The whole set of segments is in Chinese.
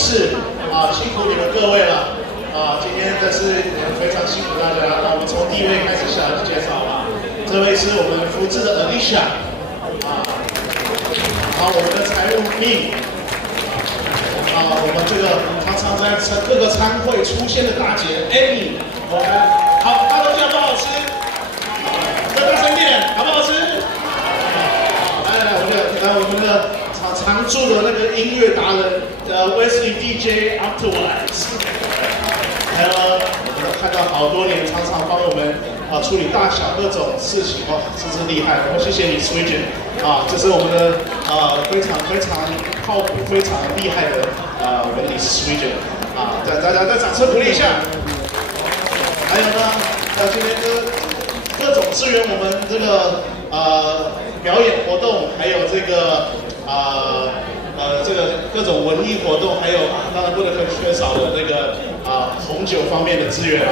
事辛苦你们各位了今天真是非常辛苦大家。那我们从第一位开始下来介绍吧。这位是我们福智的 Alicia 我们的财务命我们这个常常在各个餐会出现的大姐 Amy， 好，大东西好不好吃？再大声点，好不好吃？来，我们的常驻的那个音乐达人Wesley DJ Afterwards， 还有我们看到好多年，常常帮我们处理大小各种事情真是厉害。谢谢你 Sweden 这是我们的非常靠谱、非常厉害的我们的 Sweden 大家再掌声鼓励一下。还有呢，今天各种支援我们这个表演活动，还有这个这个各种文艺活动，还有当然不能缺少的那个红酒方面的资源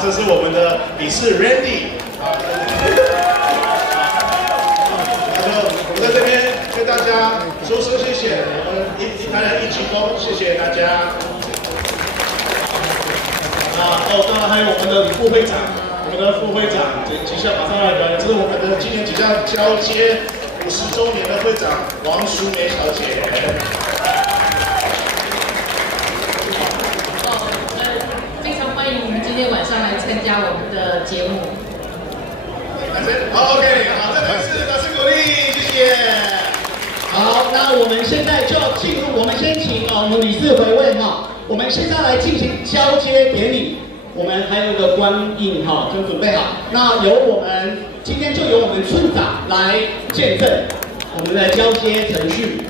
这是我们的理事 Randy 我们在这边跟大家说谢谢，我们大家一鞠躬，谢谢大家。当然还有我们的副会长，即将马上来表演，这是我们的今年即将交接50周年的会长王淑梅小姐。非常欢迎你们今天晚上来参加我们的节目。好 ，OK， 好，再来一次掌声鼓励，谢谢。好，那我们现在就要进入，我们先请我们理事回位我们现在来进行交接典礼。我们还有个官印就准备好。那今天就由我们村长来见证我们的交接程序。